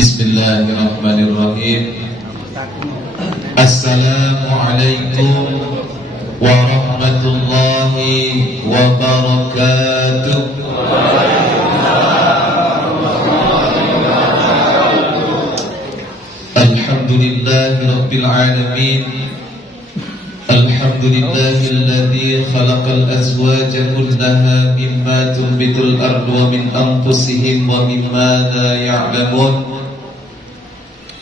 Bismillahirrahmanirrahim. Assalamualaikum warahmatullahi wabarakatuh. Alhamdulillahi rabbil alamin. Alhamdulillahilladzi khalaqal azwaja kullaha mimma tunbitul ardu wa min anfusihim wa mimma la ya'lamun.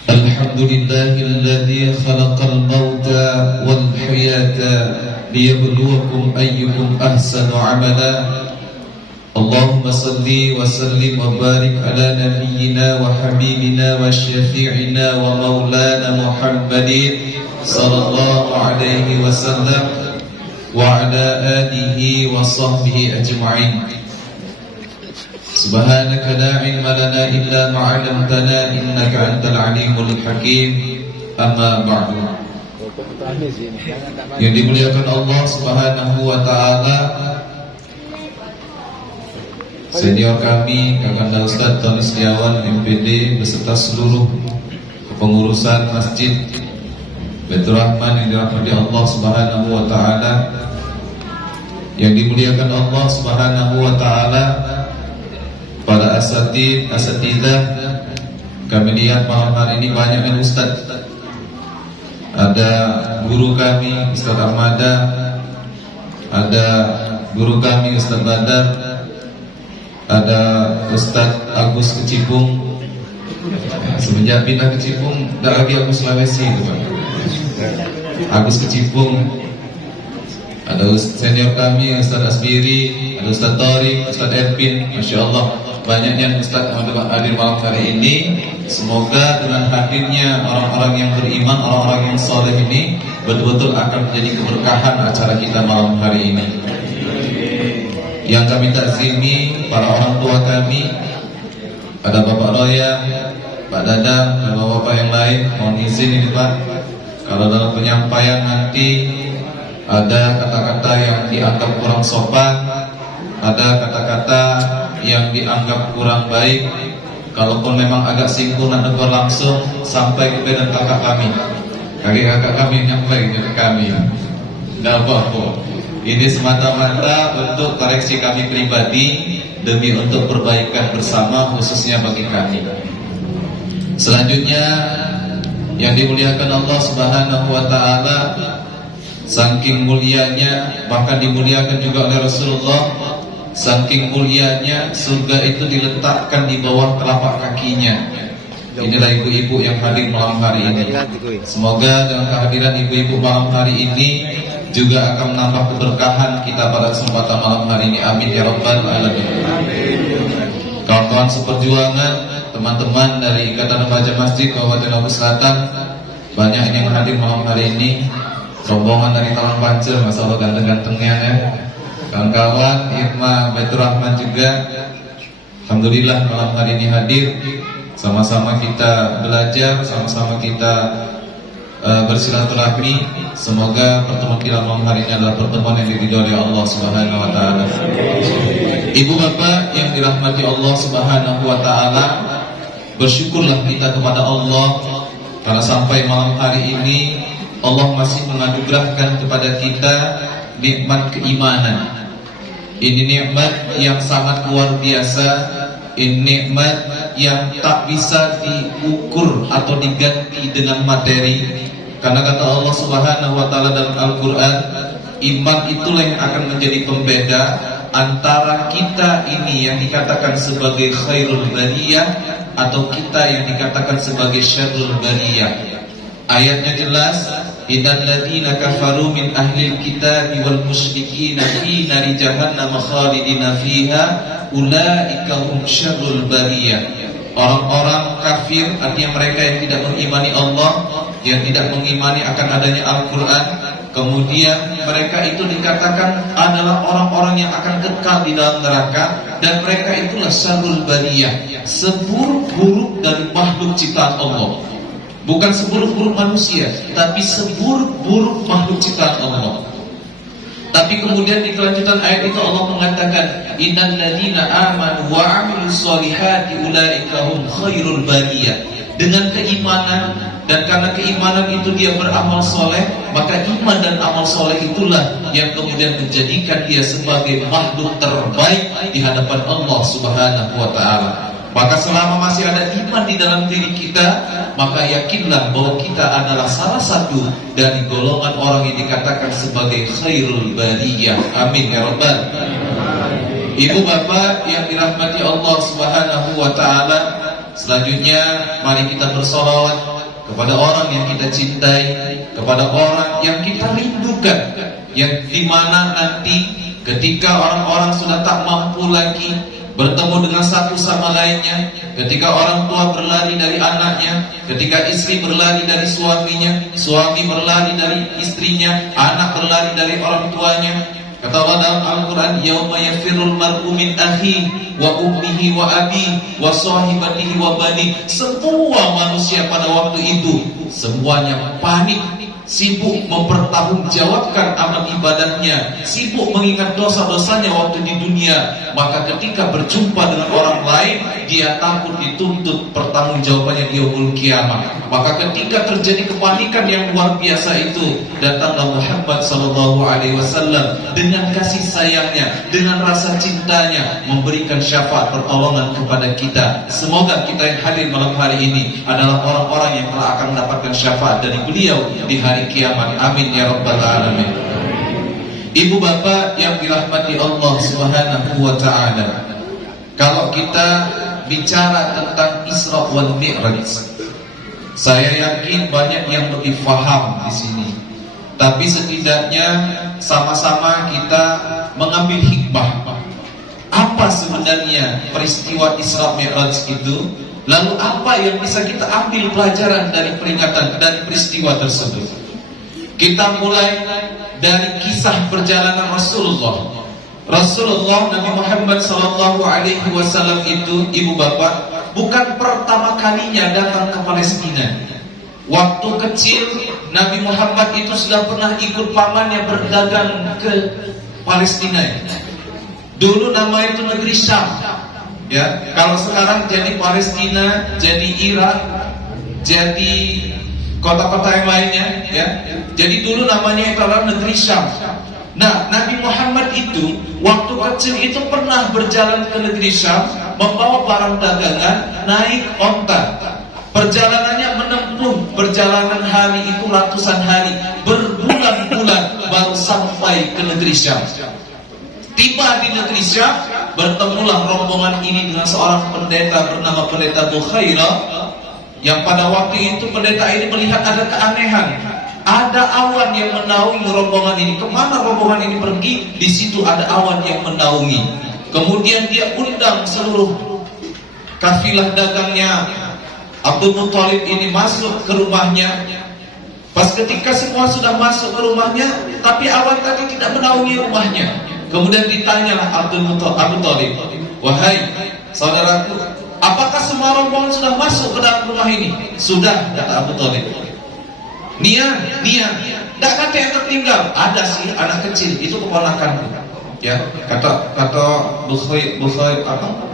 Alhamdulillahilladzi khalaqal mauta wal hayata liyabluwakum ayyukum ahsanu amala. Allahumma salli wa sallim wa barik ala nabiyyina wa habibina wa syafi'ina wa maulana Muhammadin sallallahu alaihi wasallam wa ala alihi wa sahbihi ajma'in. Subhanaka la ilma lana illa ma 'allamtana innaka antal alimul hakim. Amma ba'du. Yang dimuliakan Allah Subhanahu wa taala, senior kami Kakanda Ustaz Tony Setiawan MPD beserta seluruh kepengurusan Masjid Baitur Rahman yang dirahmati Allah Subhanahu wa taala, yang dimuliakan Allah Subhanahu wa taala, para asatidzah. Kami lihat malam hari ini banyak yang ustaz. Ada guru kami Ustaz Ahmada, ada guru kami Ustaz Badar, ada Ustaz Agus Kecipung. Semenjak pindah ke Cipung, tidak lagi Agus Sulawesi itu Pak. Agus Kecipung. Ada senior kami Ustaz Asbiri, ada Ustaz Tori, Ustaz Erpin. Masya Allah, banyaknya Ustaz hadir malam hari ini. Semoga dengan hadirnya orang-orang yang beriman, orang-orang yang soleh ini betul-betul akan menjadi keberkahan acara kita malam hari ini. Yang kami takzimi para orang tua kami, ada Bapak Roya, Pak Dadang, dan bapak-bapak yang lain. Mohon izin ini Pak, kalau dalam penyampaian nanti ada kata-kata yang dianggap kurang sopan, ada kata-kata yang dianggap kurang baik, kalaupun memang agak singgung dan tegur langsung sampai kepada kakak kami, kakak kami nyampai ke kami. Tidak apa-apa. Ini semata-mata untuk koreksi kami pribadi, demi untuk perbaikan bersama khususnya bagi kami. Selanjutnya yang dimuliakan Allah Subhanahu wa taala, saking mulianya, bahkan dimuliakan juga oleh Rasulullah, saking mulianya surga itu diletakkan di bawah telapak kakinya. Inilah ibu-ibu yang hadir malam hari ini. Semoga dengan kehadiran ibu-ibu malam hari ini juga akan menambah keberkahan kita pada kesempatan malam hari ini. Amin ya rabbal alamin. Kawan-kawan seperjuangan, teman-teman dari Ikatan Remaja Masjid Kabupaten Lombok Selatan, banyak yang hadir malam hari ini. Rombongan dari Taman Pancel, masya Allah ganteng-gantengnya ya. Kawan-kawan Irma Baitur Rahman juga, alhamdulillah malam hari ini hadir. Sama-sama kita belajar, sama-sama kita bersilaturahmi. Semoga pertemuan kita malam hari ini adalah pertemuan yang diridhoi oleh Allah Subhanahu wa taala. Ibu bapak yang dirahmati Allah Subhanahu wa taala, bersyukurlah kita kepada Allah karena sampai malam hari ini Allah masih menganugerahkan kepada kita nikmat keimanan. Ini nikmat yang sangat luar biasa. Ini nikmat yang tak bisa diukur atau diganti dengan materi. Karena kata Allah Subhanahu wa taala dalam Al-Qur'an, iman itulah yang akan menjadi pembeda antara kita ini yang dikatakan sebagai khairul bariyah atau kita yang dikatakan sebagai syarrul bariyah. Ayatnya jelas, innal ladzina kafaru min ahlil kitabi wal musyrikina fi nari jahannam khalidina fiha ulaika hum syarrul bariyah. Orang-orang kafir, artinya mereka yang tidak mengimani Allah, yang tidak mengimani akan adanya Al-Quran, kemudian mereka itu dikatakan adalah orang-orang yang akan kekal di dalam neraka, dan mereka itulah syarrul bariyah, seburuk-buruk dari makhluk ciptaan Allah. Bukan seburuk-buruk manusia, tapi seburuk-buruk makhluk ciptaan Allah. Tapi kemudian di kelanjutan ayat itu Allah mengatakan, innal ladzina amanu wa 'amilus solihati ulaika hum khairul bariyah. Dengan keimanan, dan karena keimanan itu dia beramal soleh, maka iman dan amal soleh itulah yang kemudian menjadikan dia sebagai makhluk terbaik di hadapan Allah Subhanahu wa ta'ala. Maka selama masih ada iman di dalam diri kita, maka yakinlah bahwa kita adalah salah satu dari golongan orang yang dikatakan sebagai khairul bariyah. Amin ya rabbal. Ibu bapak yang dirahmati Allah Subhanahu wa ta'ala, selanjutnya mari kita bersolawat kepada orang yang kita cintai, kepada orang yang kita rindukan, yang dimana nanti ketika orang-orang sudah tak mampu lagi bertemu dengan satu sama lainnya, ketika orang tua berlari dari anaknya, ketika istri berlari dari suaminya, suami berlari dari istrinya, anak berlari dari orang tuanya. Kata Allah dalam Al-Quran, yauma yafirul mar'u min akhihi wa ummihi wa abihi wa sahibatihi wa bani. Semua manusia pada waktu itu semuanya panik, sibuk mempertanggungjawabkan amal ibadahnya, sibuk mengingat dosa-dosanya waktu di dunia. Maka ketika berjumpa dengan orang lain, dia takut dituntut pertanggungjawabannya di yaumul kiamat. Maka ketika terjadi kepanikan yang luar biasa itu, datanglah Muhammad SAW dengan kasih sayangnya, dengan rasa cintanya, memberikan syafaat pertolongan kepada kita. Semoga kita yang hadir malam hari ini adalah orang-orang yang telah akan mendapatkan syafaat dari beliau di hari kiamat. Amin ya rabbal alamin. Ibu bapak yang dirahmati Allah Subhanahu wa ta'ala, kalau kita bicara tentang Isra wal Mi'raj, saya yakin banyak yang lebih paham di sini. Tapi setidaknya sama-sama kita mengambil hikmah. Apa sebenarnya peristiwa Isra Mi'raj itu? Lalu apa yang bisa kita ambil pelajaran dari peringatan, dari peristiwa tersebut? Kita mulai dari kisah perjalanan Rasulullah. Rasulullah Nabi Muhammad SAW itu, ibu bapak, bukan pertama kalinya datang ke Palestina. Waktu kecil Nabi Muhammad itu sudah pernah ikut pamannya berdagang ke Palestina. Dulu nama itu negeri Syam. Ya, kalau sekarang jadi Palestina, jadi Irak, jadi kota-kota yang lainnya, ya. Jadi dulu namanya itu adalah negeri Syam. Nah, Nabi Muhammad itu waktu kecil itu pernah berjalan ke negeri Syam, membawa barang dagangan, naik onta. Perjalanannya menempuh perjalanan hari itu ratusan hari, berbulan-bulan baru sampai ke negeri Syam. Tiba di negeri Syam, bertemulah rombongan ini dengan seorang pendeta bernama Pendeta Bukhaira, yang pada waktu itu pendeta ini melihat ada keanehan. Ada awan yang menaungi rombongan ini. Kemana rombongan ini pergi, di situ ada awan yang menaungi. Kemudian dia undang seluruh kafilah dagangnya Abdul Muthalib ini masuk ke rumahnya. Pas ketika semua sudah masuk ke rumahnya, tapi awan tadi tidak menaungi rumahnya. Kemudian ditanyalah Abu Thalib, wahai saudaraku, apakah semua rombongan sudah masuk ke dalam rumah ini? Sudah, kata Abu Thalib. Nian, tidak ada yang tertinggal. Ada sih anak kecil, itu keponakanku. Ya, kata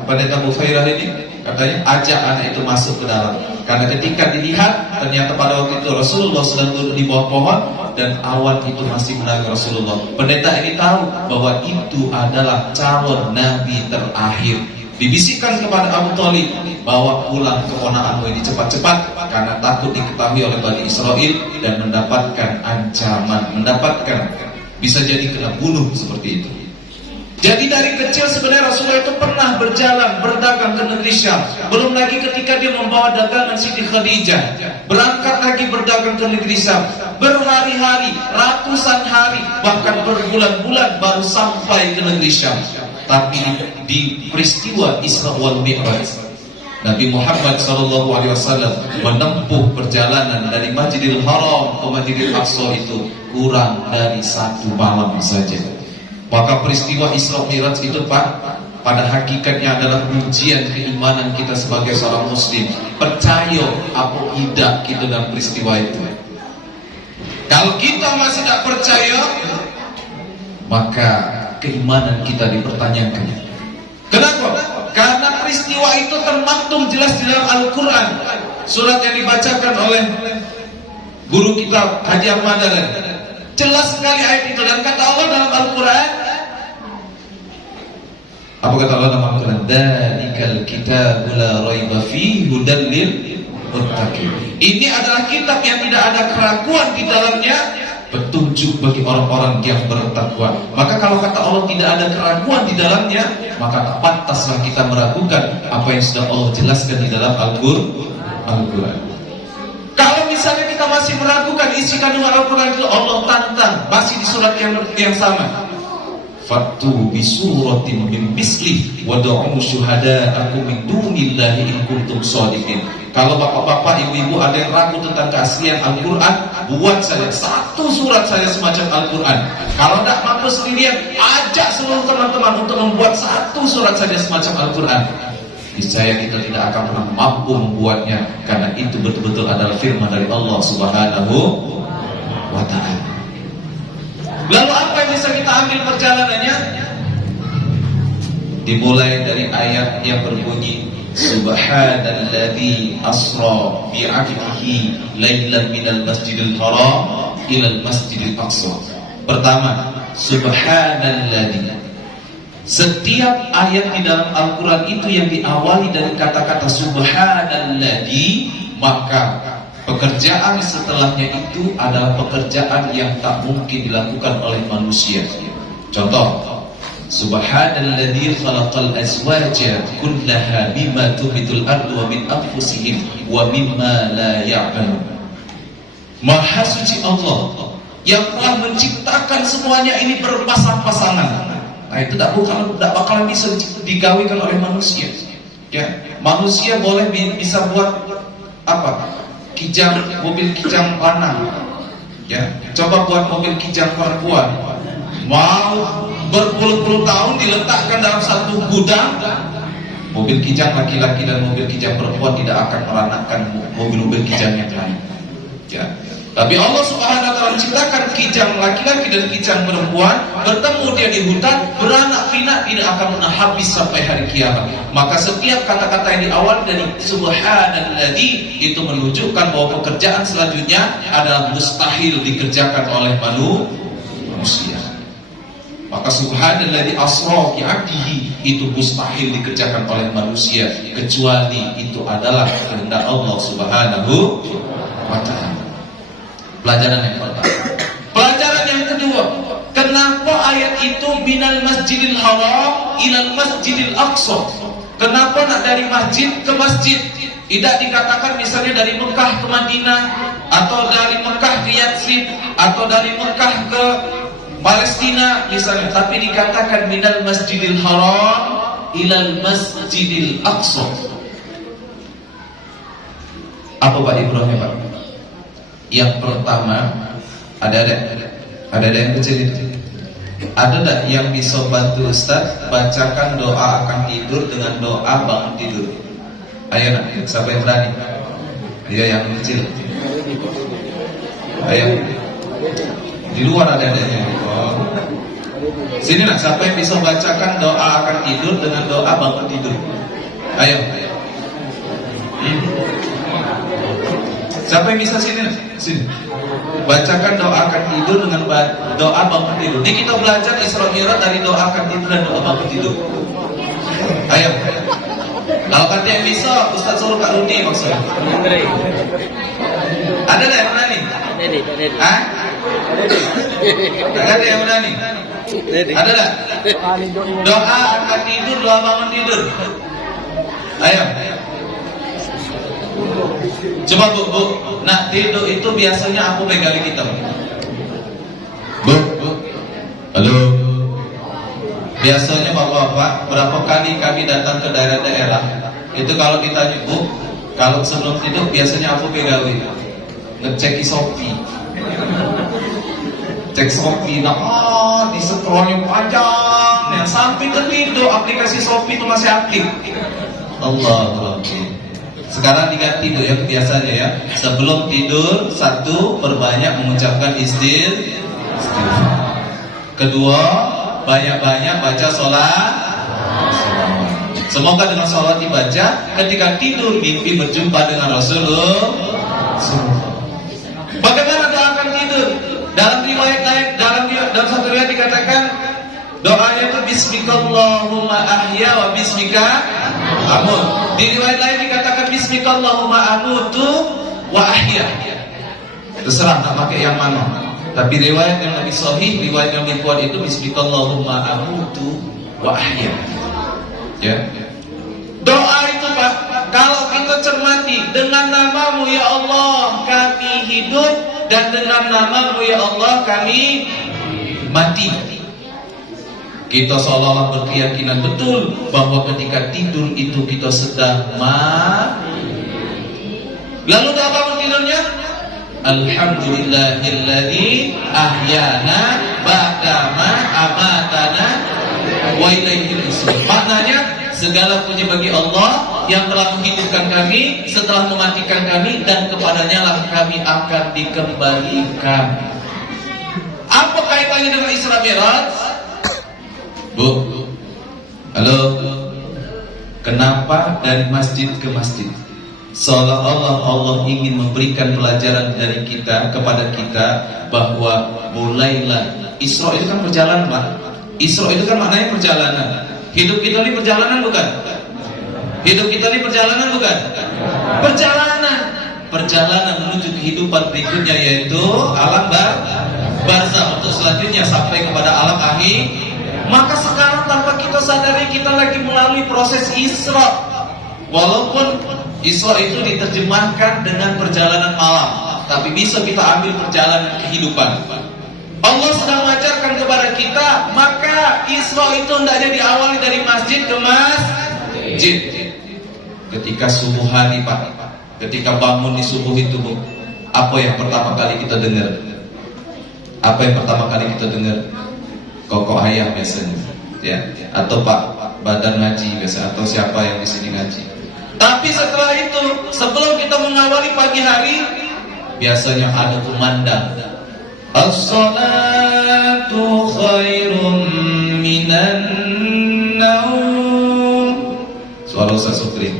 Pendeta Bukhairah ini, katanya ajak anak itu masuk ke dalam. Karena ketika dilihat, ternyata pada waktu itu Rasulullah sedang duduk di bawah pohon dan awan itu masih menaungi Rasulullah. Pendeta ini tahu bahwa itu adalah calon nabi terakhir. Dibisikkan kepada Abu Thalib, bawa pulang keponakanmu ini cepat-cepat, karena takut diketahui oleh Bani Israel dan mendapatkan ancaman, mendapatkan bisa jadi kena bunuh seperti itu. Jadi dari kecil sebenarnya Rasulullah itu pernah berjalan, berdagang ke negeri Syam. Belum lagi ketika dia membawa dagangan Siti Khadijah, berangkat lagi berdagang ke negeri Syam. Berhari-hari, ratusan hari, bahkan berbulan-bulan baru sampai ke negeri Syam. Tapi di peristiwa Isra wal Mi'raj, Nabi Muhammad SAW menempuh perjalanan dari Masjidil Haram ke Masjidil Aqsa itu kurang dari 1 malam saja. Maka peristiwa Isra Mi'raj itu pada hakikatnya adalah ujian keimanan kita sebagai seorang muslim. Percaya atau tidak kita dalam peristiwa itu. Kalau kita masih tidak percaya, maka keimanan kita dipertanyakan. Kenapa? Karena peristiwa itu termaktum jelas di dalam Al-Quran. Surat yang dibacakan oleh guru kita Haji Ahmad Dahlan, jelas sekali ayat itu. Dan kata Allah dalam Al-Quran, apa kata Allah dalam Al-Quran? Dzalikal kitabu la raiba fihi hudal lil muttaqin. Ini adalah kitab yang tidak ada keraguan di dalamnya, petunjuk bagi orang-orang yang bertakwa. Maka kalau kata Allah tidak ada keraguan di dalamnya, maka tak pantaslah kita meragukan apa yang sudah Allah jelaskan di dalam Al-Quran. Kalau misalnya kita masih meragukan isi kandungan Al-Quran itu, Allah tantang masih di surat yang sama. Fatu bisuratin min mislih wad'u syuhada'akum min dunillahi in kuntum shadiqin. Kalau bapak-bapak, ibu-ibu ada yang ragu tentang keaslian Al-Quran, buat saja satu surat saja semacam Al-Quran. Kalau tidak mampu sendirian, ajak seluruh teman-teman untuk membuat satu surat saja semacam Al-Quran. Niscaya kita tidak akan pernah mampu membuatnya, karena itu betul-betul adalah firman dari Allah Subhanahu wa Ta'ala. Lalu apa yang bisa kita ambil perjalanannya? Dimulai dari ayat yang berbunyi Subhanalladzi asra bi'abdihi lailan minal masjidil haram ilal masjidil aqsa. Pertama, Subhanalladzi. Setiap ayat di dalam Al-Quran itu yang diawali dari kata-kata Subhanalladzi, maka pekerjaan setelahnya itu adalah pekerjaan yang tak mungkin dilakukan oleh manusia. Contoh, Subhanalladzi khalaqal azwaja kullaha mimma tubitul ardu wa min anfusihim wa mimma la ya'lamun. Maha suci Allah yang telah menciptakan semuanya ini berpasang-pasangan. Nah, itu tak bakalan bisa digawikan oleh manusia. Ya, manusia boleh bisa buat apa? Mobil kijang lanang, ya, coba buat mobil kijang perempuan, mau berpuluh-puluh tahun diletakkan dalam satu gudang, mobil kijang laki-laki dan mobil kijang perempuan tidak akan meranakkan mobil-mobil kijang yang lain, ya. Tapi Allah Subhanahu wa Ta'ala menciptakan kijang laki-laki dan kijang perempuan, bertemu dia di hutan, beranak pinak, tidak akan pernah habis sampai hari kiamat. Maka setiap kata-kata yang diawali dari Subhanalladzi itu menunjukkan bahwa pekerjaan selanjutnya adalah mustahil dikerjakan oleh manusia. Maka Subhanalladzi asra bi'abdihi itu mustahil dikerjakan oleh manusia, kecuali itu adalah kehendak Allah Subhanahu wa Ta'ala. Pelajaran yang pertama. Pelajaran yang kedua, kenapa ayat itu minal masjidil haram ilal masjidil aqsa? Kenapa nak dari masjid ke masjid? Tidak dikatakan misalnya dari Mekah ke Madinah, atau dari Mekah ke Yatsrib, atau dari Mekah ke Palestina misalnya, tapi dikatakan minal masjidil haram ilal masjidil aqsa. Apa Pak Ibrahim, Pak? Yang pertama, ada yang kecil itu. Ada tak yang bisa bantu Ustaz bacakan doa akan tidur dengan doa bangun tidur? Ayo nak, siapa yang berani? Dia yang kecil. Ayo. Di luar ada yang. Oh. Sini nak, siapa yang bisa bacakan doa akan tidur dengan doa bangun tidur? Ayo. Siapa yang bisa sini? Sini. Bacakan doa akan tidur dengan doa bangun tidur. Ini kita belajar Isra Mi'raj dari doa akan tidur dan doa bangun tidur. Ayo. Kalau kata yang bisa, Ustaz suruh Kak Rudi maksudnya. Ada tak yang berani? Hah? Ada yang berani? Ada tak? Doa akan tidur, doa bangun tidur. Ayo. Coba bu, nak tidur itu biasanya aku pegang kita. Bu, halo. Biasanya bapak-bapak, berapa kali kami datang ke daerah-daerah, itu kalau ditanya bu, kalau sebelum tidur biasanya aku pegang ngecek Shopee, cek Shopee, nah di scrollnya panjang, yang sampai tertidur aplikasi Shopee itu masih aktif. Allah. Sekarang diganti ya biasanya ya. Sebelum tidur, satu, perbanyak mengucapkan istighfar. Kedua, banyak-banyak baca sholat. Semoga dengan sholat dibaca, ketika tidur mimpi berjumpa dengan Rasulullah. Bagaimana doa akan tidur? Dalam riwayat lain, dalam satu riwayat dikatakan doanya itu Bismikallahumma ahya wa bismika amut. Di riwayat lain dikatakan Bismikallahumma amutu wa ahya. Terserah nak pakai yang mana. Tapi riwayat yang lebih sahih, riwayat yang lebih kuat itu Bismikallahumma amutu wa ahya. Ya. Doa itu Pak, kalau kita cermati, dengan namamu ya Allah kami hidup, dan dengan namamu ya Allah kami mati. Kita seolah-olah berkeyakinan betul bahwa ketika tidur itu kita sedang mati. Lalu doa bangun tidurnya, Alhamdulillahilladzi ahyana ba'dama amatana wa ilaihil nusur. Maknanya, segala puji bagi Allah yang telah menghidupkan kami setelah mematikan kami, dan kepadanya lah kami akan dikembalikan. Apa kaitannya dengan Isra Mi'raj? Bu, halo. Kenapa dari masjid ke masjid? Seolah-olah Allah ingin memberikan pelajaran dari kita kepada kita bahwa mulailah. Isra itu kan perjalanan, Pak. Isra itu kan maknanya perjalanan. Hidup kita ini perjalanan bukan? Hidup kita ini perjalanan bukan? Perjalanan. Perjalanan menuju kehidupan berikutnya, yaitu alam barzakh, untuk selanjutnya sampai kepada alam akhir. Maka sekarang tanpa kita sadari kita lagi melalui proses Isra. Walaupun Isra itu diterjemahkan dengan perjalanan malam, tapi bisa kita ambil perjalanan kehidupan. Allah sedang mengajarkan kepada kita, maka Isra itu hendaknya diawali dari masjid ke masjid. Ketika subuh hari Pak, ketika bangun di subuh itu Bu, apa yang pertama kali kita dengar? Apa yang pertama kali kita dengar? Kokok ayam biasanya, ya, atau Pak Badan ngaji biasa, atau siapa yang di sini ngaji. Tapi setelah itu, sebelum kita mengawali pagi hari, biasanya ada kumandang. As-salatu khairum minan naum. Suara Ustaz Sukri,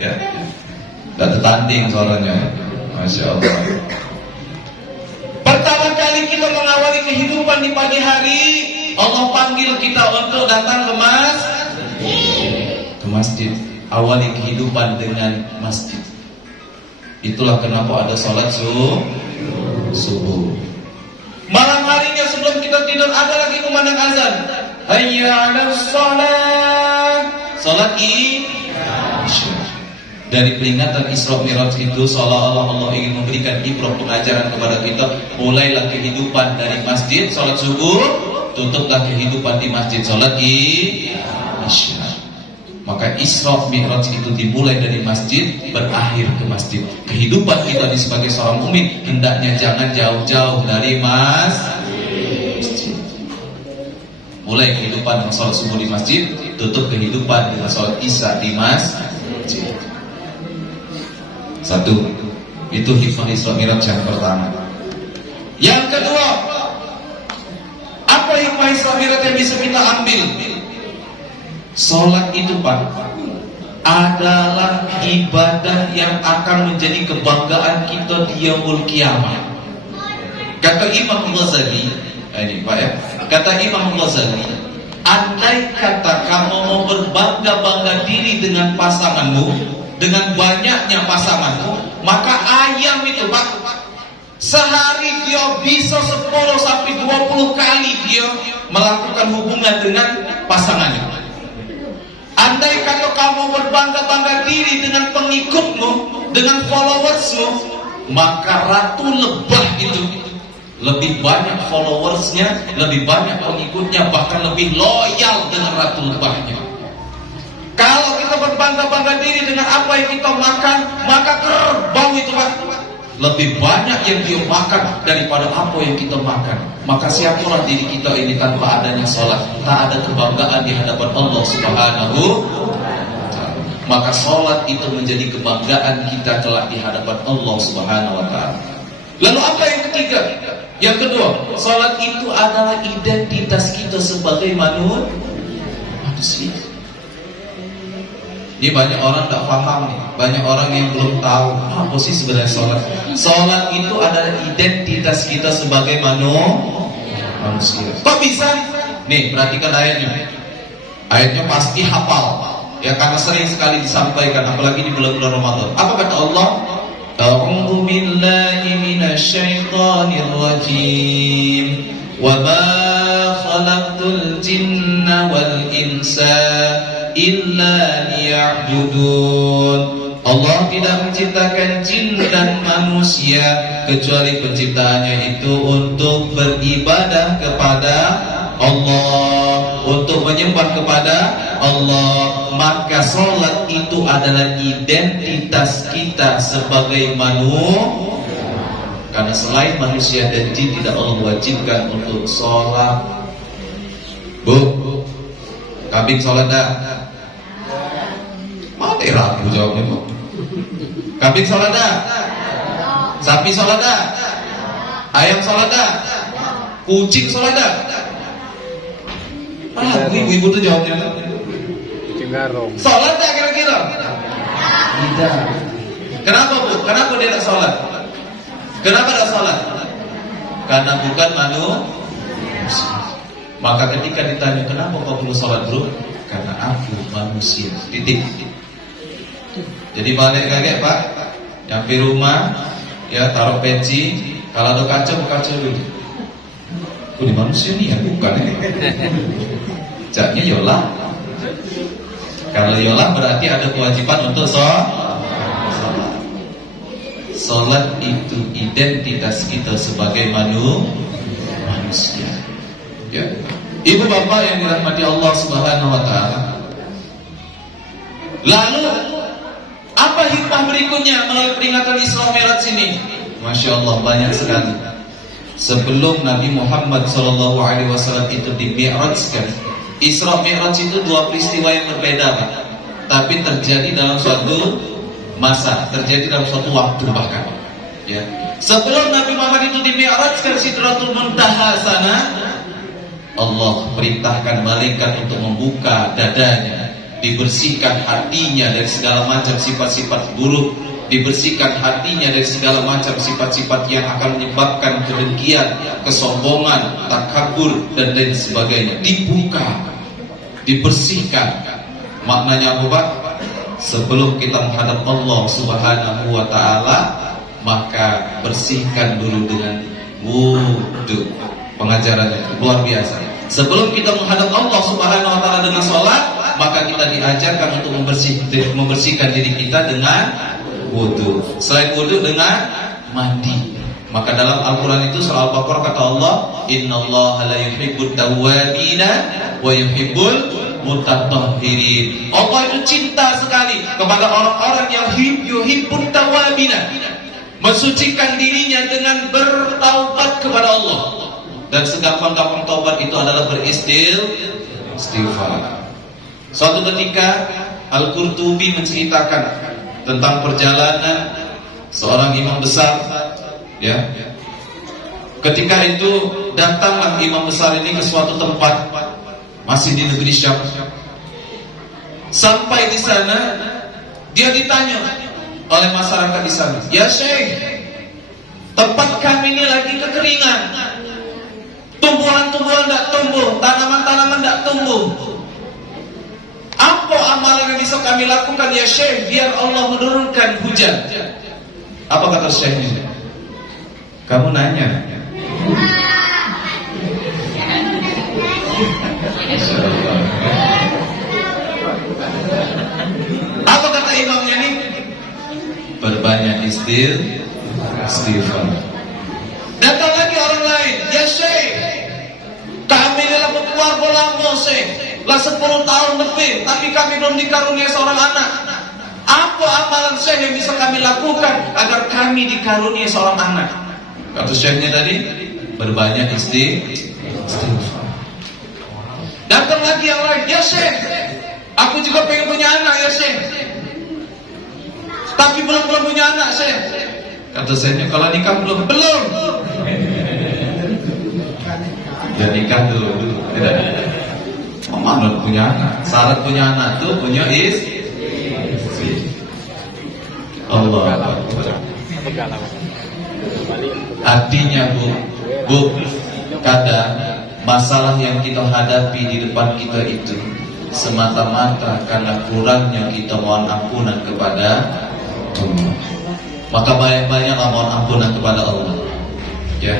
ya. Gak tertanding suaranya, Masya Allah. Pertama kali kita mengawali kehidupan di pagi hari, Allah panggil kita untuk datang ke masjid. Awali kehidupan dengan masjid. Itulah kenapa ada sholat subuh. Malam harinya sebelum kita tidur ada lagi kumandang azan. Hayya 'alas shalah. Salat Isya. Dari peringatan Isra Mi'raj itu seolah-olah Allah ingin memberikan ibrah, pengajaran kepada kita. Mulailah kehidupan dari masjid, salat subuh, tutuplah kehidupan di masjid, salat Isya. Maka Isra Mi'raj itu dimulai dari masjid, berakhir ke masjid. Kehidupan kita sebagai seorang mukmin hendaknya jangan jauh-jauh dari masjid. Mulai kehidupan dengan sholat subuh di masjid, tutup kehidupan dengan sholat isya di masjid. Satu, itu hikmah Isra Mi'raj yang pertama. Yang kedua, apa hikmah Isra Mi'raj yang bisa kita ambil? Sholat itu Pak adalah ibadah yang akan menjadi kebanggaan kita di yaumul kiamah. Kata Imam Ghazali, ini Pak ya, kata Imam Ghazali, andai kata kamu mau berbangga-bangga diri dengan pasanganmu, dengan banyaknya pasanganmu, maka ayam itu Pak, sehari dia bisa 10 sampai 20 kali dia melakukan hubungan dengan pasangannya. Andai kata kamu berbangga-bangga diri dengan pengikutmu, dengan followersmu, maka ratu lebah itu lebih banyak followersnya, lebih banyak pengikutnya, bahkan lebih loyal dengan ratu lebahnya. Kalau kita berbangga-bangga diri dengan apa yang kita makan, maka kerbau itu lebih banyak yang dia makan daripada apa yang kita makan. Maka siapalah diri kita ini tanpa adanya sholat, tak ada kebanggaan di hadapan Allah Subhanahu wa ta'ala. Maka sholat itu menjadi kebanggaan kita kelak di hadapan Allah Subhanahu wa ta'ala. Lalu apa yang ketiga? Yang kedua, salat itu adalah identitas kita sebagai manusia. Ini banyak orang tak paham nih, banyak orang yang belum tahu apa sih sebenarnya salat. Salat itu adalah identitas kita sebagai manusia. Kok bisa? Nih, perhatikan ayatnya. Ayatnya pasti hafal. Ya, karena sering sekali disampaikan, apalagi di bulan-bulan Ramadan. Apa kata Allah? A'udzu billahi minasyaitonir rajim. Wa ma khalaqtul jinna wal insa illa liya'budun. Allah tidak menciptakan jin dan manusia kecuali penciptaannya itu untuk beribadah kepada Allah, untuk menyembah kepada Allah. Maka salat itu adalah identitas kita sebagai manusia. Karena selain manusia dan jin tidak Allah wajibkan untuk salat. Bu, kambing salat dah? Mati ragu jawabnya, Bu. Kambing salat dah? Sapi salat dah? Ayam salat dah? Kucing salat dah? Ibu-ibu tuh jawabnya salat tak kira-kira? Tidak. Kenapa, Bu? Kenapa dia tak salat? Kenapa tak salat? Karena bukan manusia. Maka ketika ditanya kenapa kau perlu salat, Bro? Karena aku manusia. Titik. Jadi balik kaget, Pak. Nyampe rumah, ya taruh peci. Kalau ada kaca dulu. Ini manusia nih ya, bukan ya. Jaknya yolah. Kalau yolah berarti ada kewajiban untuk sholat. Sholat itu identitas kita sebagai manusia. Ya. Ibu bapak yang dirahmati Allah Subhanahu wa taala. Lalu apa hikmah berikutnya melalui peringatan Isra Mi'raj ini? Masya Allah, banyak sekali. Sebelum Nabi Muhammad SAW itu di-mi'rajkan, Isra Mi'raj itu dua peristiwa yang berbeda, Pak. Tapi terjadi dalam suatu masa, terjadi dalam suatu waktu bahkan. Ya. Sebelum Nabi Muhammad itu di-mi'rajkan Sidratul Muntaha sana, Allah perintahkan malaikat untuk membuka dadanya, dibersihkan hatinya dari segala macam sifat-sifat buruk, dibersihkan hatinya dari segala macam sifat-sifat yang akan menyebabkan kedengkian, kesombongan, takabur dan lain sebagainya. Dibuka, dibersihkan. Maknanya apa, Pak? Sebelum kita menghadap Allah Subhanahu wa taala, maka bersihkan dulu dengan wudu. Pengajarannya luar biasa. Sebelum kita menghadap Allah Subhanahu wa taala dengan sholat, maka kita diajarkan untuk membersihkan diri kita dengan wudu. Selain wudu dengan mandi. Maka dalam Al-Quran itu surah Al-Baqarah kata Allah, Innallaha la yuhibbut tawwabina wa yuhibbul mutatahhirin. Allah itu cinta sekali kepada orang-orang yang yuhibbut tawwabina, mensucikan dirinya dengan bertaubat kepada Allah. Dan segampang-gampang taubat itu adalah beristighfar. Suatu ketika Al-Qurtubi menceritakan tentang perjalanan seorang imam besar, ya. Ketika itu datanglah imam besar ini ke suatu tempat, masih di negeri Syam. Sampai di sana, dia ditanya oleh masyarakat di sana, "Ya Syekh, tempat kami ini lagi kekeringan. Tumbuhan-tumbuhan tidak tumbuh, tanaman-tanaman tidak tumbuh. Apa amalan yang bisa kami lakukan ya Syekh biar Allah menurunkan hujan?" Apa kata Syekh ini? Kamu nanya. Apa kata imamnya ini? Berbanyak istighfar. Datang lagi orang lain, "Ya Syekh, kami dalam keluarga lama Syekh, lah 10 tahun lebih, tapi kami belum dikaruniai seorang anak. Apa amalan Syekh yang bisa kami lakukan agar kami dikaruniai seorang anak?" Kata Syekhnya tadi, berbanyak istighfar. Datang lagi yang lain, "Ya Syekh, aku juga pengen punya anak ya Syekh, tapi belum punya anak Syekh." Kata dosennya, kalau nikah belum? Belum. Ya nikah dulu. Tidak. Mana punya anak? Syarat punya anak tuh punya istri. Allah. Artinya bu, kadang masalah yang kita hadapi di depan kita itu semata-mata karena kurangnya kita mohon ampunan kepada Allah. Maka banyak-banyaklah mohon ampunan kepada Allah. Ya,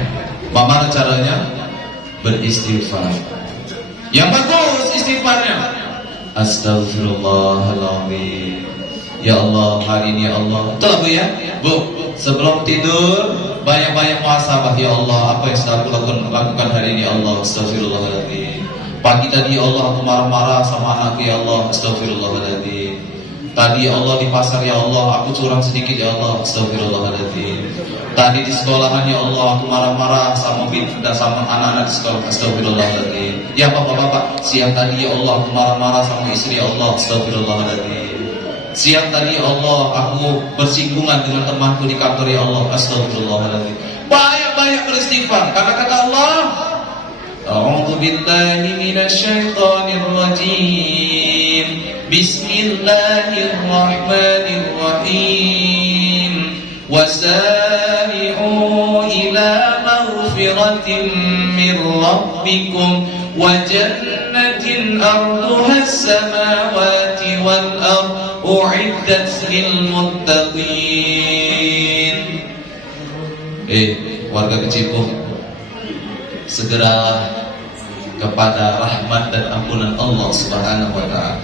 bagaimana caranya? Beristighfar. Yang bagus istighfarnya. Astagfirullahaladzim. Ya Allah, hari ini ya Allah. Betul Bu ya? Bu, sebelum tidur banyak-banyak muhasabah. Ya Allah, apa yang sudah aku lakukan hari ini ya Allah. Astagfirullahaladzim. Pagi tadi ya Allah aku marah-marah sama anakku ya Allah. Astagfirullahaladzim. Tadi ya Allah di pasar ya Allah aku curang sedikit ya Allah. Astagfirullahaladzim. Tadi di sekolahan ya Allah aku marah-marah sama anak-anak di sekolah. Astagfirullahaladzim. Ya bapak-bapak, siang tadi ya Allah aku marah-marah sama istri ya Allah. Astagfirullahaladzim. Siang tadi ya Allah aku bersinggungan dengan temanku di kantor ya Allah. Astagfirullahaladzim. Banyak-banyak beristighfar karena kata Allah, A'udzu billahi minasyaitonir rajim. Bismillahirrahmanirrahim. Wasari'u ila maghfiratin min rabbikum wa jannatin arduha as-samawati wal ardh u'iddat lil muttaqin. Warga Kecimpung, segera kepada rahmat dan ampunan Allah Subhanahu wa taala.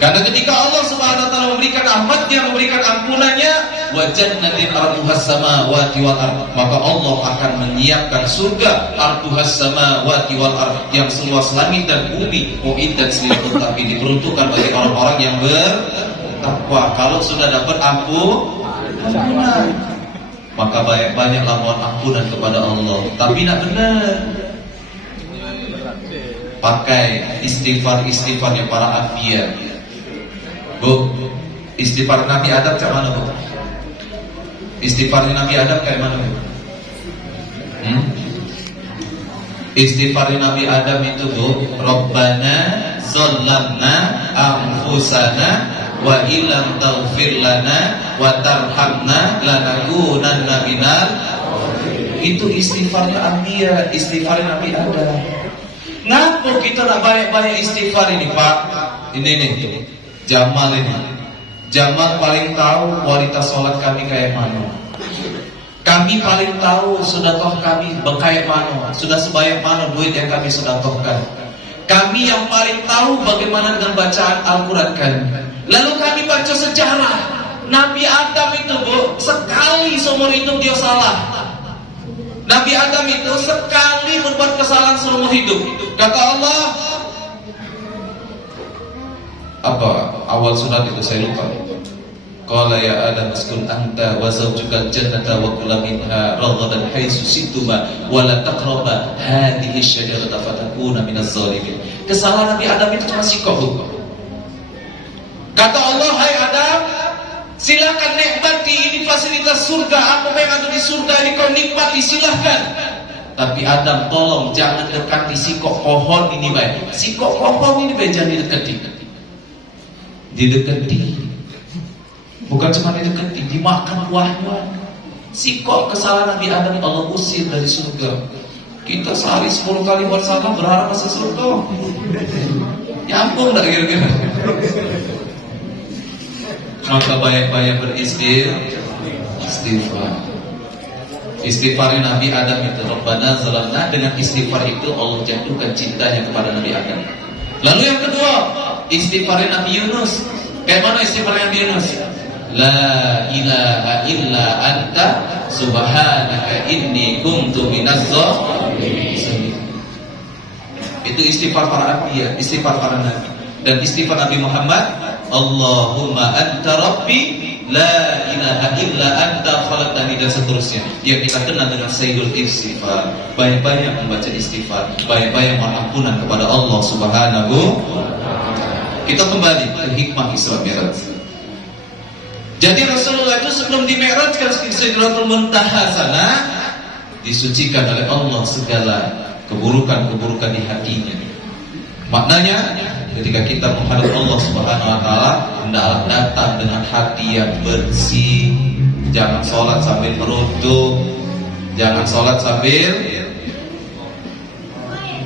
Karena ketika Allah Subhanahu wa taala memberikan rahmatnya, memberikan ampunannya, wa jannatin arduhas samawati wal ardh, maka Allah akan menyiapkan surga arduhas samawati wal ardh yang seluas langit dan bumi, uiddat lil muttaqin, diperuntukkan bagi orang-orang yang bertakwa. Kalau sudah dapat ampunan, maka banyak-banyaklah mohon ampunan kepada Allah. Tapi nak benar, pakai istighfarnya para anbiya. Bu, istighfar Nabi Adam kayak mana bu? Istighfarnya Nabi Adam kayak mana bu? Istighfarnya Nabi Adam itu bu, Rabbana zallamna anfusana wa illam taghfir lana wa tarhamna lanakunanna minal. Itu istighfarnya anbiya, istighfarnya Nabi Adam. Ngapa kita nak banyak-banyak istighfar ini Pak? Ini nih Jamal ini. Jamal paling tahu kualitas sholat kami kayak mana. Kami paling tahu sedekah kami kayak mana, sudah sebanyak mana duit yang kami sedekahkan. Kami yang paling tahu bagaimana dengan bacaan Al-Quran kami. Lalu kami baca sejarah Nabi Adam itu bu, sekali seumur hidup dia salah. Nabi Adam itu sekali berbuat kesalahan seumur hidup. Kata Allah, apa awal surat itu saya lupa. Qala ya Adam uskun anta wa zawjuka jannata wa kula minha raghadan haitsu shi'tuma wa la taqraba hadhihi asy-syajarata fatakuna minaz zalimin. Kesalahan Nabi Adam itu cuma sikap. Kata Allah, hai Adam, silakan nikmati ini fasilitas surga. Apa yang ada di surga ini kau nikmati, silahkan. Tapi Adam tolong jangan dekati sikok pohon ini baik. Sikok pohon ini baik jangan didekati. Bukan cuma didekati, dimakan buahnya. Sikok kesalahan Nabi Adam Allah usir dari surga. Kita sehari 10 kali buat salah berharap masuk surga. Nyambung tak kira-kira? Maka banyak-banyak beristighfar. Istighfarnya Nabi Adam itu Rabbana zalamna, dengan istighfar itu Allah jatuhkan cintanya kepada Nabi Adam. Lalu yang kedua, istighfarnya Nabi Yunus. Kayak mana istighfarnya Nabi Yunus? La ilaha illa anta subhanaka inni kuntu minaz zalimin. Itu istighfar para anbiya, istighfar para nabi. Dan istighfar Nabi Muhammad, Allahumma anta rabbi la ilaha illa anta khalaqtani, dan seterusnya. Yang kita kenal dengan Sayyidul Istighfar. Banyak-banyak membaca istighfar, banyak-banyak mengampunan kepada Allah Subhanahu. Kita kembali ke hikmah Isra Mi'raj. Jadi Rasulullah itu sebelum dimi'rajkan ke Sidratul Muntaha sana, disucikan oleh Allah segala keburukan-keburukan di hatinya. Maknanya ketika kita menghadap Allah Subhanahu wa taala, hendaklah datang dengan hati yang bersih. Jangan sholat sambil merunduk, jangan sholat sambil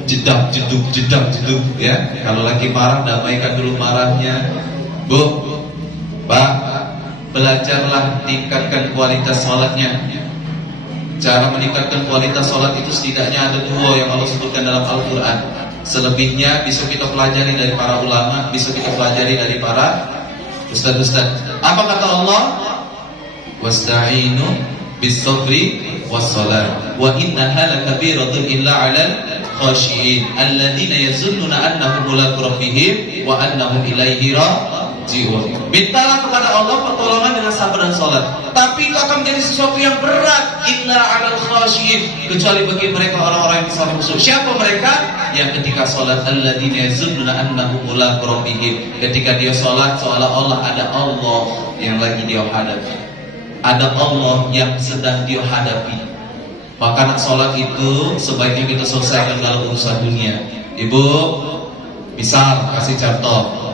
jeduk ya. Kalau lagi marah, damaikan dulu marahnya. Bu, Pak, belajarlah tingkatkan kualitas sholatnya. Cara meningkatkan kualitas sholat itu setidaknya ada 2 yang Allah sebutkan dalam Al-Quran. Selebihnya bisa kita pelajari dari para ulama, bisa kita pelajari dari para ustaz-ustaz. Apa kata Allah? Wasta'inu bis-sabri was-salat wa innaha lakabiratun illa 'alal khashiyin alladziina yazunnuna annahum mulaqu rabbihim wa annahum ilaihi raji'un. Mintalah kepada Allah pertolongan dengan sabar dan salat. Tapi itu akan menjadi sesuatu yang berat, illa 'alal khashiyin, kecuali bagi mereka orang-orang yang bisa khusyuk. Siapa mereka? Yang ketika salat, alladziina yazunnuna annahum mulaqu rabbihim, ketika dia salat seolah-olah ada Allah yang lagi dia hadapi. Ada Allah yang sedang dia hadapi. Maka sholat itu sebaiknya kita selesaikan kalau urusan dunia. Ibu, misal kasih contoh,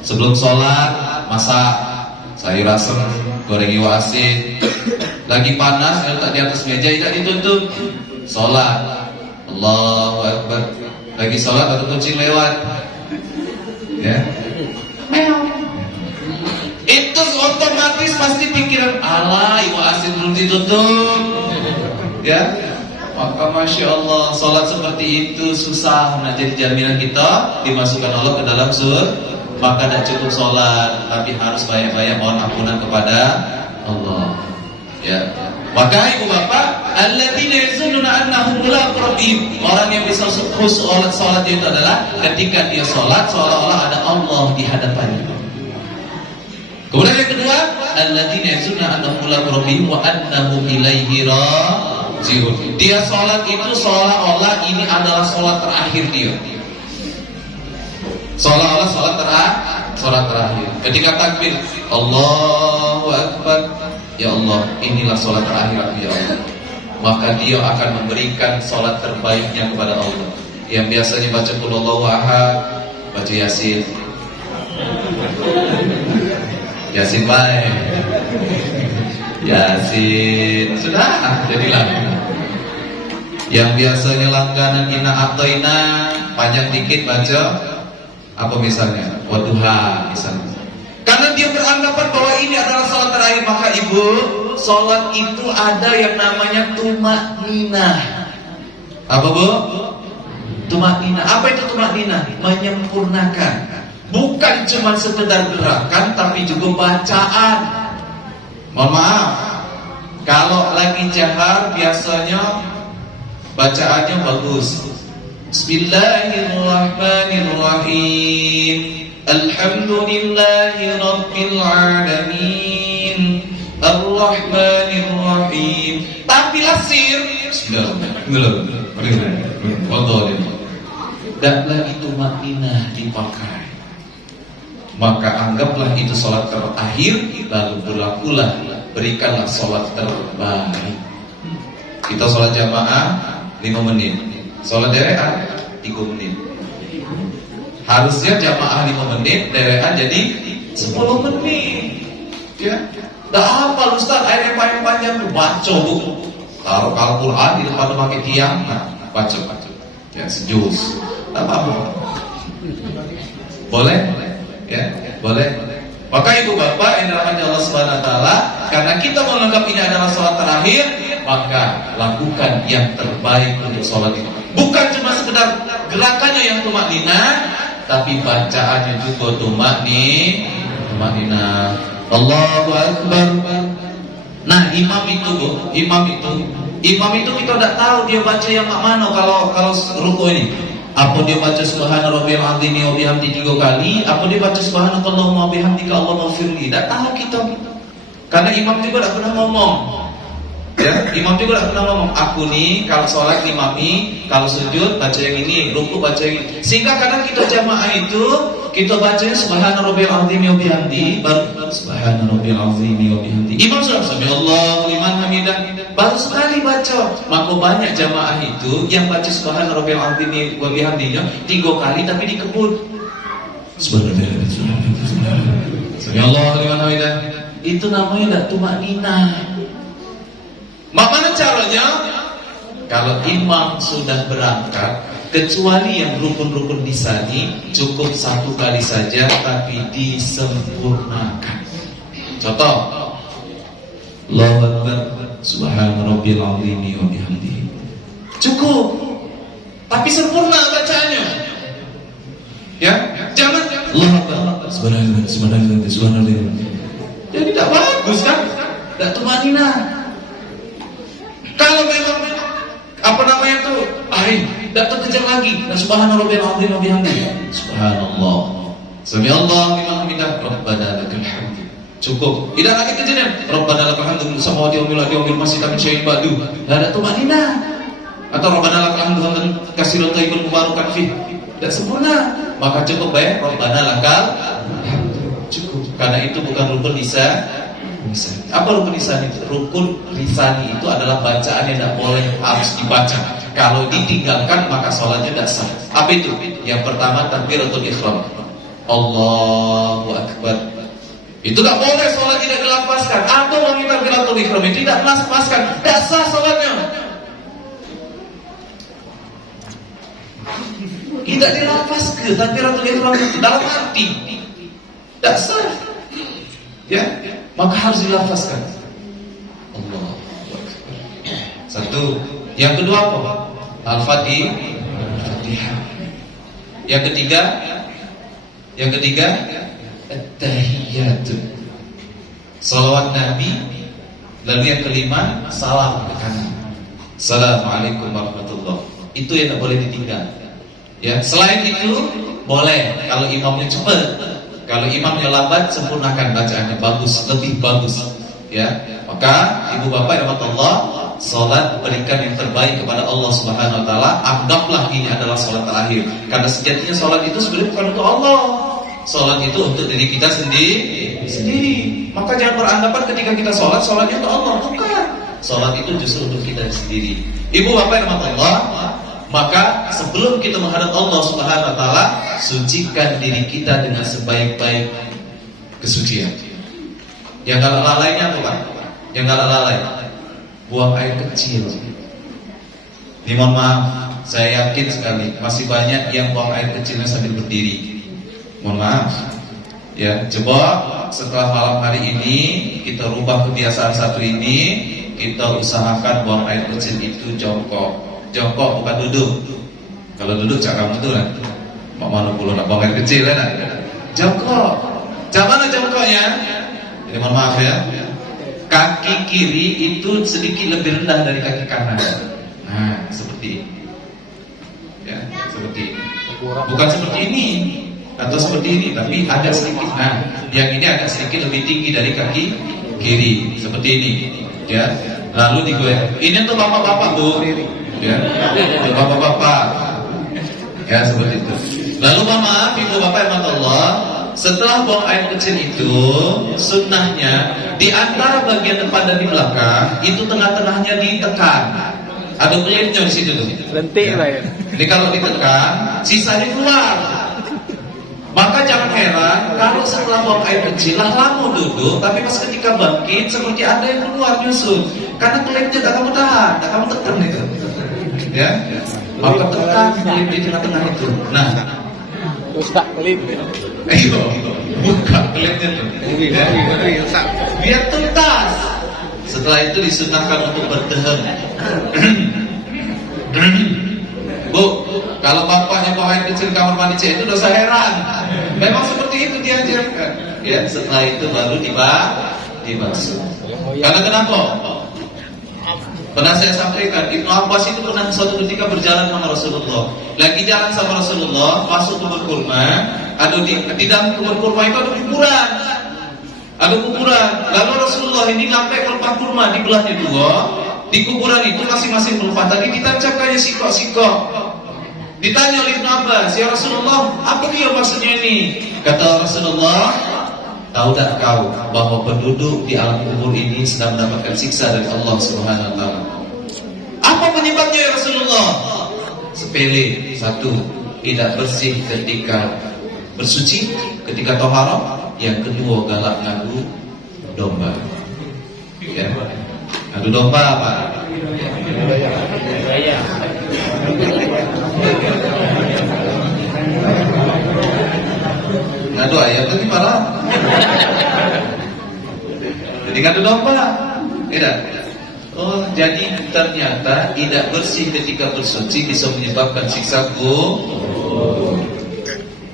sebelum sholat masak sayur asem, goreng iwa asin. Lagi panas, letak di atas meja, tidak ditutup. Sholat, Allahu Akbar. Lagi sholat atau kucing lewat, ya. Itu otomatis pasti pikiran, alah iwa asin belum ditutup, ya. Maka Masya Allah, sholat seperti itu susah. Nah, jadi jaminan kita dimasukkan Allah ke dalam surga. Maka tidak cukup sholat, tapi harus banyak-banyak mohon ampunan kepada Allah, ya. Maka ibu bapak, alladziina yazunnuna annahum mulaqu rabbihim, orang yang bisa khusyuk sholat itu adalah ketika dia sholat seolah-olah ada Allah di hadapannya. Kemudian yang kedua, alladziina yazunnuna annahum mulaqu rabbihim wa annahum ilaihi raji'un. Dia sholat itu seolah-olah ini adalah sholat terakhir dia. Seolah-olah sholat terakhir. Ketika takbir, Allahu Akbar, ya Allah, inilah sholat terakhir aku, ya Allah. Maka dia akan memberikan sholat terbaiknya kepada Allah. Yang biasanya baca Qul Huwallahu Ahad, baca Yasin. Yasin baik. Yasin sudah jadilah. Yang biasanya langganan Inna A'thaina, panjang dikit baca apa misalnya? Wadduha misalnya. Karena dia beranggapan bahwa ini adalah salat terakhir, maka ibu, salat itu ada yang namanya tumakninah. Apa bu? Tumakninah. Apa itu tumakninah? Menyempurnakan. Bukan cuma sekedar gerakan, tapi juga bacaan. Mohon maaf, kalau lagi jahar biasanya bacaannya bagus. Bismillahirrahmanirrahim. Alhamdulillahi rabbil alamin. Ar-Rahmanirrahim. Tapi lasir dan lagi tumakninah dipakai. Maka anggaplah itu sholat terakhir, lalu berlakulah, berikanlah sholat terbaik. Kita sholat jamaah 5 menit, sholat derean 3 menit. Harusnya jamaah 5 menit, derean jadi 10 menit. Ya, dah hafal Ustaz, ayat yang panjang tuh baca bu. Taruh Al-Quran di depan pakai tiang, nah, baca. Ya, sejus. Apa? Boleh? Ya, boleh. Maka ibu bapak yang dirahmati Allah Subhanahu wa taala, karena kita menganggap ini adalah sholat terakhir, maka lakukan yang terbaik untuk sholat itu. Bukan cuma sekedar gerakannya yang tumakninah, tapi bacaannya juga tumakninah. Allahu Akbar. Nah, imam itu kita tidak tahu dia baca yang mana kalau ruku ini. Apa dia baca subhana rabbiyal azim wa bihamdihi 3 kali, apa dia baca subhanakallahumma wa bihamdika Allahumma ighfirli. Tidak tahu kita. Karena imam juga tidak pernah ngomong. Ya, imam juga tidak pernah ngomong, aku nih kalau sholat imami, kalau sujud baca yang ini, ruku baca yang ini. Sehingga kadang kita jamaah itu kita bacanya subhana rabbil azim wa bihamdi, baru subhana rabbil azim wa bihamdi. Imam sudah sami Allahu liman hamidah, baru sekali baca. Maka banyak jamaah itu yang baca subhana rabbil azim wa bihamdinya 3 kali tapi dikebut. Subhanallah, sami Allahu liman hamidah. Itu namanya tidak tumakninah. Bagaimana caranya? Kalau imam sudah berangkat, kecuali yang rukun-rukun disani, cukup 1 kali saja, tapi disempurnakan. Contoh, Allahu Akbar, subhana rabbil azim wa bihamdihi. Cukup, tapi sempurna bacaannya. Ya, jangan Allahu Akbar, subhanallah. Jadi tidak bagus kan? Tidak tumanina. Kalau memang apa namanya itu, tidak terkejar lagi. Nah, subhanallah wa bihamdihi. Subhanallah. Sami Allah liman hamidah. Rabbana lakal hamd. Cukup. Tidak lagi kejadian. Rabbana lakal hamd samawati wal ardi wa bil masjid min syai'in ba'du. Tidak ada tumanina. Atau Rabbana lakal hamd hamdan katsiran thayyiban mubarakan fi. Tidak sempurna. Maka cukup baik Rabbana lakal hamd. Cukup. Karena itu bukan rukun lisan. Apa rukun lisani? Rukun lisani itu adalah bacaan yang tidak boleh harus dibaca. Kalau ditinggalkan maka sholatnya tidak sah. Apa itu? Yang pertama takbiratul ihram. Allahu Akbar. Itu tidak boleh sholat tidak dilafazkan. Atau wangi takbiratul ihram itu tidak dilafazkan, tidak sah sholatnya. Tidak dilafazkan takbiratul ihram itu dalam hati, tidak sah. Ya, maka harus dilafazkan. Allah. Satu. Yang kedua apa? Al-Fatihah. Yang ketiga At-Tahiyyatu. Salawat Nabi. Lalu yang kelima salam ke kanan. Assalamualaikum warahmatullahi. Itu yang tidak boleh ditinggal. Ya, selain itu boleh kalau imamnya cepat. Kalau imamnya lambat, sempurnakan bacaannya, bagus, lebih bagus. Ya, maka ibu bapak yang Allah, salat berikan yang terbaik kepada Allah Subhanahu Wa Taala. Anggaplah ini adalah salat terakhir. Karena sejatinya salat itu sebenarnya bukan untuk Allah. Salat itu untuk diri kita sendiri. Maka jangan beranggapan ketika kita salatnya untuk Allah. Bukan. Salat itu justru untuk kita sendiri. Ibu bapak yang Allah. Maka sebelum kita menghadap Allah Subhanahu Wa Taala, sucikan diri kita dengan sebaik-baik kesucian. Yang kalau lalainya apa Pak? Yang kalau lalai, buang air kecil. Ini mohon maaf, saya yakin sekali masih banyak yang buang air kecilnya sambil berdiri. Mohon maaf. Ya, coba setelah malam hari ini kita rubah kebiasaan satu ini, kita usahakan buang air kecil itu jongkok. Jongkok bukan duduk. Kalau duduk cak kamu tuh kan. Mak mana puluh nak buang air kecil kan? Jongkok. Cak mana jongkoknya? Jadi mohon maaf ya. Kaki kiri itu sedikit lebih rendah dari kaki kanan. Nah, seperti ini. Ya, seperti ini. Bukan seperti ini atau seperti ini, tapi agak sedikit. Nah, yang ini agak sedikit lebih tinggi dari kaki kiri, seperti ini. Ya. Lalu digoyang. Ini untuk bapak-bapak Bu. Ya, bapak-bapak. Ya, seperti itu. Lalu maaf, ibu bapak yang Allah, setelah buang air kecil itu, sunnahnya di antara bagian depan dan di belakang itu tengah-tengahnya ditekan. Ada kulitnya di situ tuh. Lentik lah ya. Jadi kalau ditekan, sisanya keluar. Maka jangan heran kalau setelah buang air kecil lah lama duduk, tapi pas ketika bangkit seperti ada yang keluar nyusul. Karena kulitnya tak kamu tahan, tak kamu tekan itu. Ya, maka tekan kulit di tengah-tengah itu. Nah, rusak kulit. Ayo, buka kulitnya tuh. Ya. Biar tuntas. Setelah itu disunahkan untuk berdehem. Bu, kalau bapaknya bawa air kecil kamar mandi itu dosa heran. Memang seperti itu diajarkan. Ya, setelah itu baru dibasuh. Karena kenapa? Pernah saya sampaikan, Ibnu Abbas itu pernah suatu ketika berjalan sama Rasulullah. Lagi jalan sama Rasulullah, masuk kebun kurma. Di dalam kebun kurma itu ada kuburan. Lalu Rasulullah ini ngampai kelopak kurma, dibelahnya dua. Di kuburan itu masing-masing penumpang tadi ditancapkannya sikok-sikok. Ditanya oleh Ibnu Abbas, ya Rasulullah, apa dia maksudnya ini? Kata Rasulullah, tahu tak kau bahwa penduduk di alam kubur ini sedang mendapatkan siksa dari Allah Subhanahu wa taala? Apa penyebabnya ya Rasulullah? Sepele, satu, tidak bersih ketika bersuci, ketika taharah. Yang kedua, galak ngadu domba. Ya. Ngadu domba apa? Ngadu ayam lagi malah. Jadi ngadu domba. Tidak. Oh, jadi ternyata tidak bersih ketika bersuci bisa menyebabkan siksa kubur.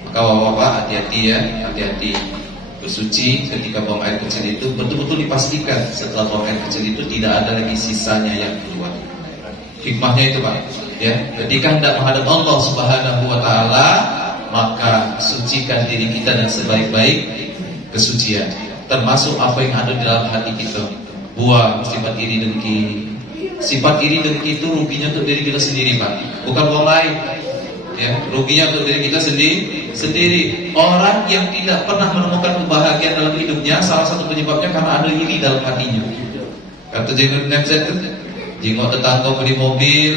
Maka bapak hati-hati ya, hati-hati. Bersuci ketika buang air kecil itu betul-betul dipastikan setelah buang air kecil itu tidak ada lagi sisanya yang keluar. Hikmahnya itu Pak, ya, ketika hendak menghadap Allah Subhanahu wa taala, maka sucikan diri kita dan sebaik-baik kesucian, termasuk apa yang ada di dalam hati kita. Buang sifat iri dengki. Sifat iri dengki itu ruginya untuk diri kita sendiri Pak, bukan orang lain. Ya, ruginya untuk diri kita sendiri. Orang yang tidak pernah menemukan kebahagiaan dalam hidupnya, salah satu penyebabnya karena ada iri dalam hatinya. Kata jenggot tetangga beli mobil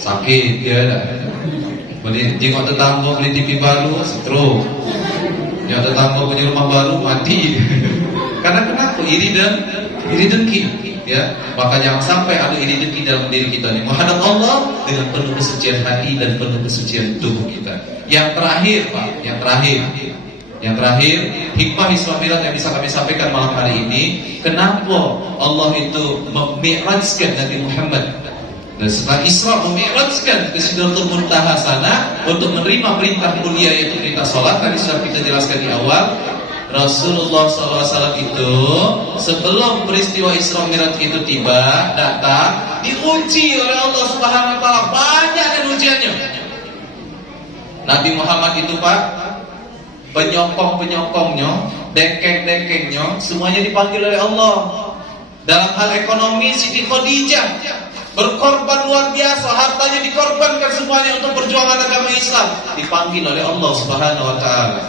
sakit, ya dah. Jenggot tetangga beli TV baru stroke. Jenggot tetangga punya rumah baru mati. Karena kenapa? Iri dengki. Ya, maka jangan sampai ada iri dengki dalam diri kita ini. Menghadap Allah dengan penuh kesucian hati dan penuh kesucian tubuh kita. Yang terakhir Pak, yang terakhir hikmah Isra Mi'raj yang bisa kami sampaikan malam hari ini. Kenapa Allah itu memi'rajkan Nabi Muhammad dan setelah Isra memi'rajkan ke Sidratul Muntaha sana untuk menerima perintah mulia yaitu perintah salat. Tadi sudah kita jelaskan di awal. Rasulullah SAW itu sebelum peristiwa Isra Mi'raj itu tiba, datang, diuji oleh Allah Subhanahu wa taala, banyak dan ujiannya. Nabi Muhammad itu Pak, penyokong-penyokongnya, dengkeng-dengkengnya, semuanya dipanggil oleh Allah. Dalam hal ekonomi, Siti Khadijah berkorban luar biasa, hartanya dikorbankan semuanya untuk perjuangan agama Islam, dipanggil oleh Allah Subhanahu wa taala.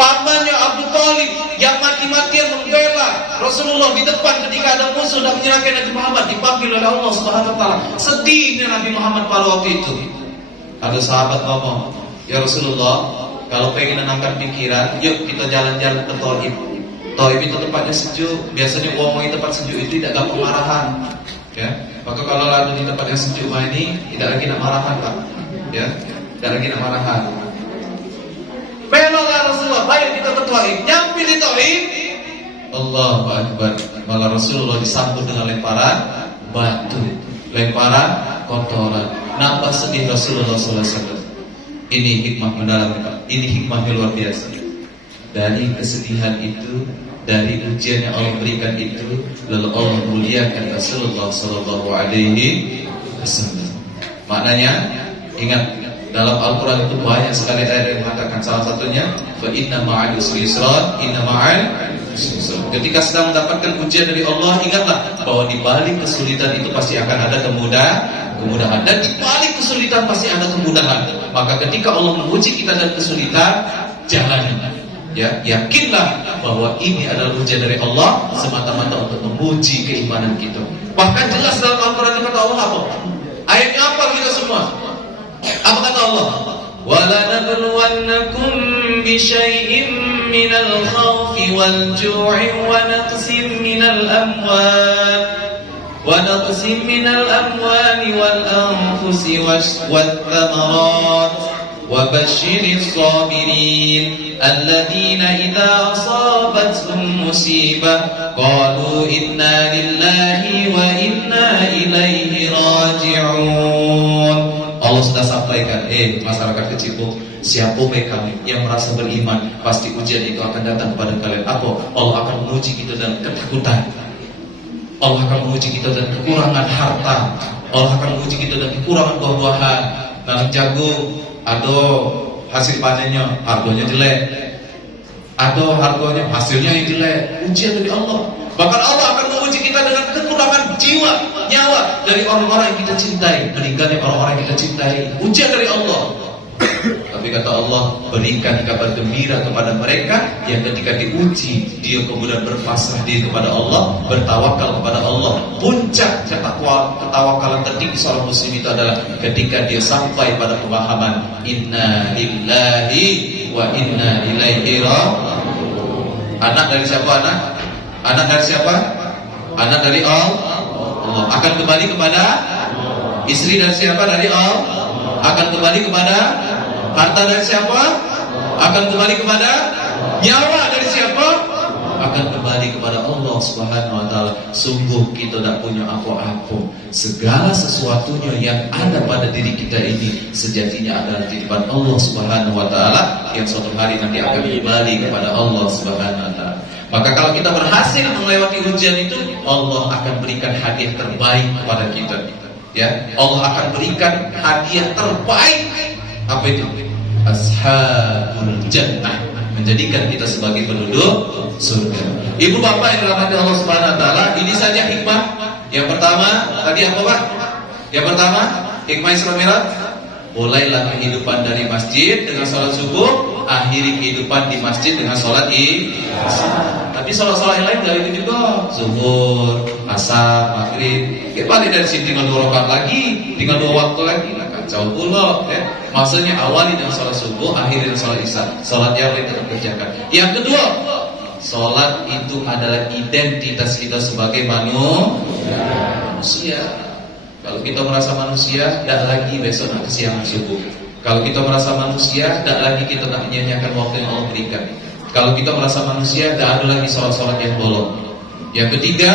Pamannya Abu Thalib yang mati-matian membela Rasulullah di depan ketika ada musuh dan menyerahkan Nabi Muhammad, dipanggil oleh Allah Subhanahu wa taala. Sedihnya Nabi Muhammad pada waktu itu. Ada sahabat ngomong, "Ya Rasulullah, kalau pengen menenangkan pikiran, yuk kita jalan-jalan ke Thaif. Thaif itu tempatnya sejuk. Biasanya orang di tempat sejuk itu tidak gampang marahan. Ya, maka kalau lalu di tempat yang sejuk ini tidak lagi nak marahan, Pak. Ya, tidak lagi nak marahan." Beloklah Rasulullah, baik kita ke Thaif. Nyampe di Thaif, Allahu Akbar, malah Rasulullah disambut dengan lemparan batu, lemparan kotoran. Nambah sedih Rasulullah SAW. Ini hikmah mendalam, ini hikmahnya luar biasa. Dari kesedihan itu, dari ujian yang Allah berikan itu, lalu Allah muliakan Rasulullah SAW. Maknanya, ingat, dalam Al-Quran itu banyak sekali ayat yang mengatakan, salah satunya fa inna ma'al usri yusra, inna ma'al usri yusra. Ketika sedang mendapatkan ujian dari Allah, ingatlah bahwa di balik kesulitan itu pasti akan ada kemudahan, dan di balik kesulitan pasti ada kemudahan. Maka ketika Allah menguji kita dan kesulitan, jalani. Ya, yakinlah bahwa ini adalah ujian dari Allah semata-mata untuk menguji keimanan kita. Bahkan jelas dalam Al-Quran kata Allah apa? Ayatnya apa kita semua? Apa kata Allah? Wala nabluwannakum bisyai'in minal khawfi wal ju'i wa naqsim minal amwali wal anfusi wath thamarat wa basyiris sabirin alladhina idza asabatuhum musibah qalu inna lillahi wa inna ilaihi raji'un. Allah sudah sampaikan, masyarakat kecil, siapa kami yang merasa beriman, pasti ujian itu akan datang kepada kalian. Apa? Allah akan menguji kita dengan ketakutan. Allah akan menguji kita dengan kekurangan harta. Allah akan menguji kita dengan kekurangan buah-buahan. Nanam jagung, ada hasil panennya, harganya jelek. Ada harganya, hasilnya yang jelek. Ujian dari Allah. Bahkan Allah akan menguji menguji kita dengan kekurangan jiwa, nyawa dari orang-orang yang kita cintai, meninggalnya orang-orang yang kita cintai. Ujian dari Allah. Tapi kata Allah, berikan kabar gembira kepada mereka yang ketika diuji, dia kemudian berpasrah diri kepada Allah, bertawakal kepada Allah. Puncak ketawakalan tertinggi seorang muslim itu adalah ketika dia sampai pada pemahaman inna lillahi wa inna ilaihi raji'un. Anak dari siapa anak? Anak dari siapa? Anak dari Allah. Akan kembali kepada istri dari siapa? Dari Allah. Akan kembali kepada harta dari siapa? Akan kembali kepada nyawa dari siapa? Akan kembali kepada Allah Subhanahu wa taala. Sungguh kita tidak punya apa-apa. Segala sesuatunya yang ada pada diri kita ini sejatinya adalah titipan Allah Subhanahu wa taala yang suatu hari nanti akan kembali kepada Allah Subhanahu wa taala. Maka kalau kita berhasil melewati ujian itu, Allah akan berikan hadiah terbaik kepada kita. Ya, Allah akan berikan hadiah terbaik. Apa itu? Ashabul Jannah, menjadikan kita sebagai penduduk surga. Ibu bapak yang dirahmati Allah Subhanahu wa taala, ini saja hikmah. Yang pertama, tadi apa Pak? Yang pertama, hikmah Isra Mi'raj. Mulailah kehidupan dari masjid dengan sholat subuh, akhiri kehidupan di masjid dengan sholat isya. Tapi sholat-sholat yang lain dari itu juga, zuhur, asar, maghrib. Balik dari sini tinggal 2 rakaat lagi, tinggal 2 waktu lagi. Kacau pula, ya. Maksudnya awali dengan sholat subuh, akhiri dengan sholat isya. Sholat yang lain tetap kerjakan. Yang kedua, sholat itu adalah identitas kita sebagai manusia. Kalau kita merasa manusia, tidak lagi besok nak kesiangan subuh. Kalau kita merasa manusia, tidak lagi kita nak menyanyiakan waktu yang Allah berikan. Kalau kita merasa manusia, tidak ada lagi sholat-sholat yang bolong. Yang ketiga,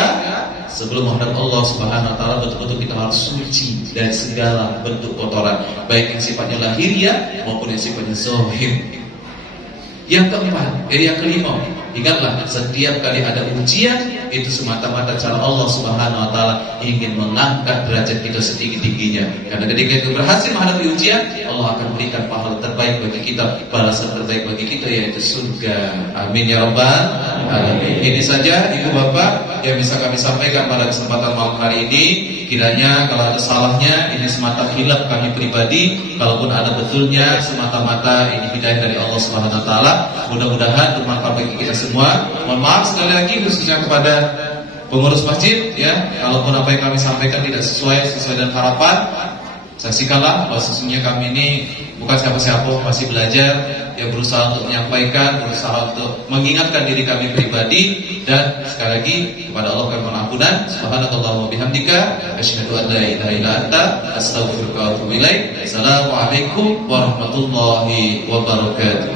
sebelum menghadap Allah Subhanahu wa taala, betul-betul kita harus suci dari segala bentuk kotoran, baik yang sifatnya lahiriah maupun yang sifatnya zahir. Yang keempat, yang kelima, ingatlah setiap kali ada ujian itu semata-mata cara Allah Subhanahu wa taala ingin mengangkat derajat kita setinggi-tingginya. Karena ketika kita berhasil menghadapi ujian, Allah akan berikan pahala terbaik bagi kita, balasan terbaik bagi kita, yaitu surga. Amin ya rabbal alamin. Ini saja Ibu Bapak yang bisa kami sampaikan pada kesempatan malam hari ini. Kiranya kalau ada salahnya, ini semata khilaf kami pribadi. Kalaupun ada betulnya, semata-mata ini hidayah dari Allah Subhanahu wa taala. Mudah-mudahan bermanfaat bagi kita semua. Mohon maaf sekali lagi khususnya kepada pengurus masjid, ya, kalaupun apa yang kami sampaikan tidak sesuai dengan harapan, saksikanlah bahwa sesungguhnya kami ini bukan siapa-siapa, masih belajar, yang berusaha untuk menyampaikan, berusaha untuk mengingatkan diri kami pribadi. Dan sekali lagi kepada Allah kami mohon ampunan. Subhanakallahumma bihamdika, asyhadu an la ilaha illa anta, astaghfiruka wa atubu ilaik. Assalamualaikum warahmatullahi wabarakatuh.